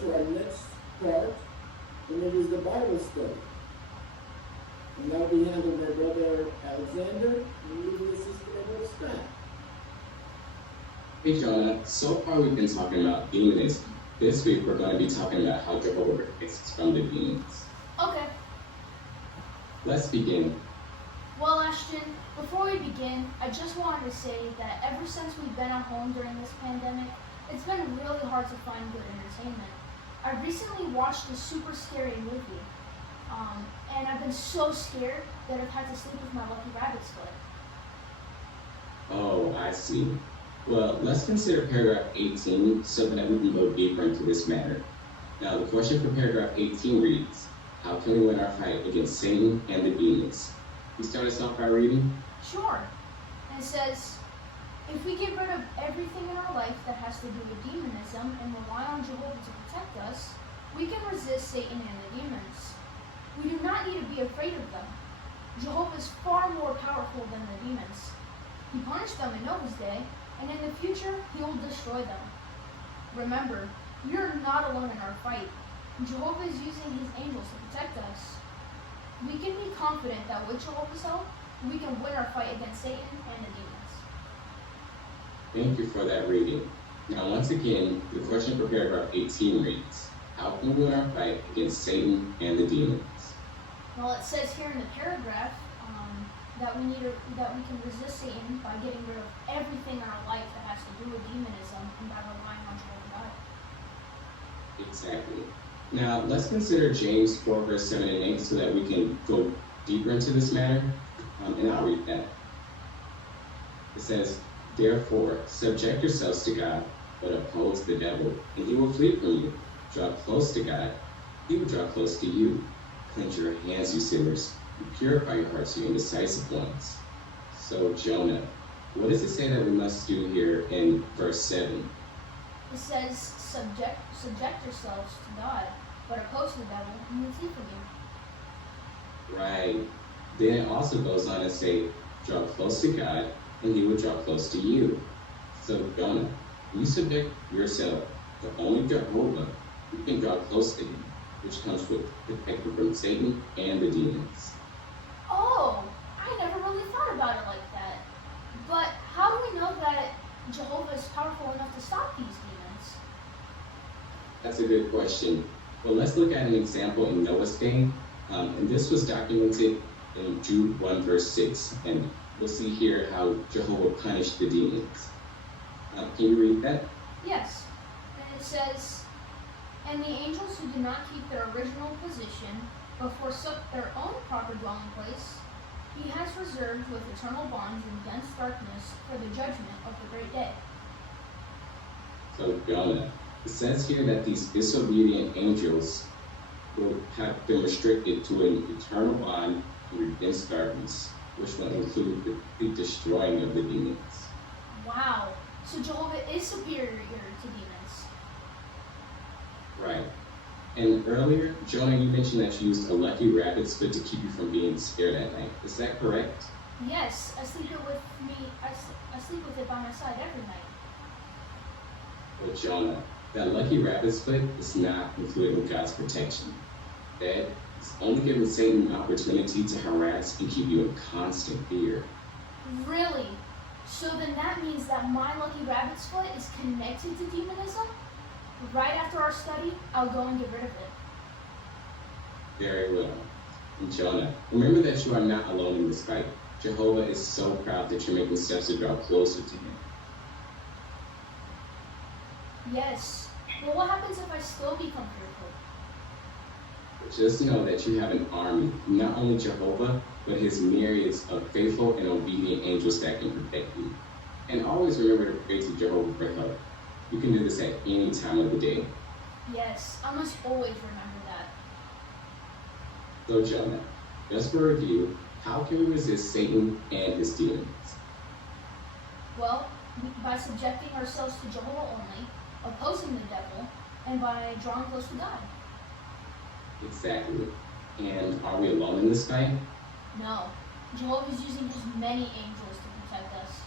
to our next part, and it is the Bible study. And that will be handled by Brother Alexander and leading the sister by Brother Scott. Hey Jonah, so far we've been talking about demonism. This week we're going to be talking about how Jehovah protects us from the demons. Okay. Let's begin. Well, Ashton, before we begin, I just wanted to say that ever since we've been at home during this pandemic, it's been really hard to find good entertainment. I recently watched a super scary movie, and I've been so scared that I've had to sleep with my lucky rabbit's foot. Oh, I see. Well, let's consider paragraph 18 so that we can go deeper into this matter. Now, the question for paragraph 18 reads, how can we win our fight against Satan and the demons? You start us off by reading? Sure. And it says, if we get rid of everything in our life that has to do with demonism and rely on Jehovah to protect us, we can resist Satan and the demons. We do not need to be afraid of them. Jehovah is far more powerful than the demons. He punished them in Noah's day, and in the future, he will destroy them. Remember, we are not alone in our fight. Jehovah is using his angels to protect us. We can be confident that with Jehovah's help, we can win our fight against Satan and the demons. Thank you for that reading. Now, once again, the question for paragraph 18 reads, how can we win our fight against Satan and the demons? Well, it says here in the paragraph that we can resist Satan by getting rid of everything in our life that has to do with demonism and by relying on Jehovah God. Exactly. Now, let's consider James 4, verse 7 and 8 so that we can go deeper into this matter. And I'll read that. It says, therefore, subject yourselves to God, but oppose the devil, and he will flee from you. Draw close to God, he will draw close to you. Cleanse your hands, you sinners. Purify your hearts, you indecisive ones. So, Jonah, what does it say that we must do here in verse 7? It says, subject yourselves to God, but oppose the devil, and he will flee from you. Right. Then it also goes on to say, draw close to God, and he will draw close to you. So, Jonah, you subject yourself to only Jehovah, you can draw close to him, which comes with protection from Satan and the demons. Oh, I never really thought about it like that. But how do we know that Jehovah is powerful enough to stop these demons? That's a good question. Well, let's look at an example in Noah's day. And this was documented in Jude 1, verse 6. And we'll see here how Jehovah punished the demons. Can you read that? Yes. And it says, and the angels who did not keep their original position, but forsook their own proper dwelling place, he has reserved with eternal bonds in dense darkness for the judgment of the great day. So, Jonah, it says here that these disobedient angels will have been restricted to an eternal bond through dense darkness, which will include the destroying of the demons. Wow. So Jehovah is superior to demons. Right. And earlier, Jonah, you mentioned that you used a lucky rabbit's foot to keep you from being scared at night. Is that correct? Yes, I sleep with it by my side every night. Well, Jonah, that lucky rabbit's foot is not included in God's protection. That is only giving Satan an opportunity to harass and keep you in constant fear. Really? So then that means that my lucky rabbit's foot is connected to demonism? Right after our study, I'll go and get rid of it. Very well. And Jonah, remember that you are not alone in this fight. Jehovah is so proud that you're making steps to draw closer to him. Yes. But what happens if I still become fearful? Just know that you have an army, not only Jehovah, but his myriads of faithful and obedient angels that can protect you. And always remember to pray to Jehovah for help. You can do this at any time of the day. Yes, I must always remember that. So, Jonah, just for review, how can we resist Satan and his demons? Well, by subjecting ourselves to Jehovah only, opposing the devil, and by drawing close to God. Exactly. And are we alone in this fight? No. Jehovah is using his many angels to protect us.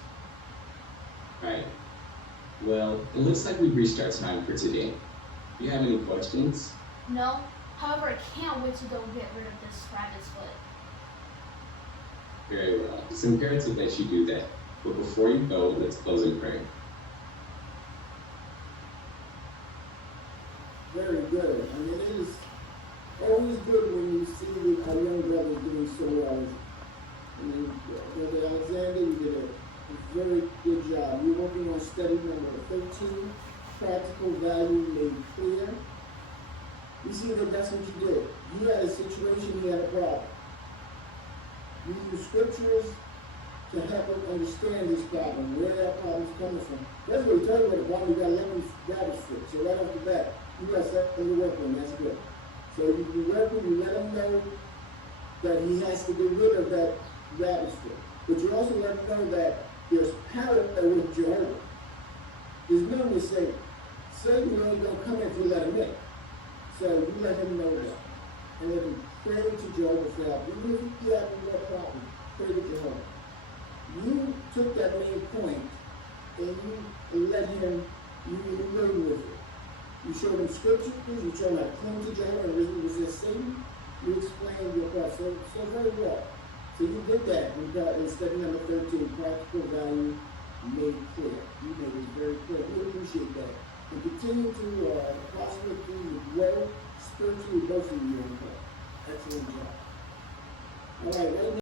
Right. Well, it looks like we've reached our time for today. Do you have any questions? No. However, I can't wait to go get rid of this rabbit's foot. Very well. It's imperative that you do that. But before you go, let's close in prayer. Very good. I mean, it is always good when you see our young brothers doing so well. I mean, Brother Alexander, you did a very good job. You're working on study number 13, practical value made clear. You see that that's what you did. You had a situation, you had a problem. You use scriptures to help them understand this problem, where that problem's coming from. That's what we talking about. The problem, you got 11 rabbit foot. So right off the bat, you got something to work on. That's good. So you work with, you let him know that he has to get rid of that rabbit foot. But you also let him know that there's power with Jehovah. There's no mistake. Satan really don't come in if you let him in. So you let him know that. And let him pray to Jehovah for help. Even if you have no problem, pray to Jehovah. You took that main point and you let him, you run with it. You showed him scriptures, you showed him how to cling to Jehovah and resist Satan. You explained your part so very well. So you did that. You got in study number 13, practical value made clear. You made it very clear. We appreciate that. And continue to prosper through the grow spiritually, both of you. Excellent job. All right, right now.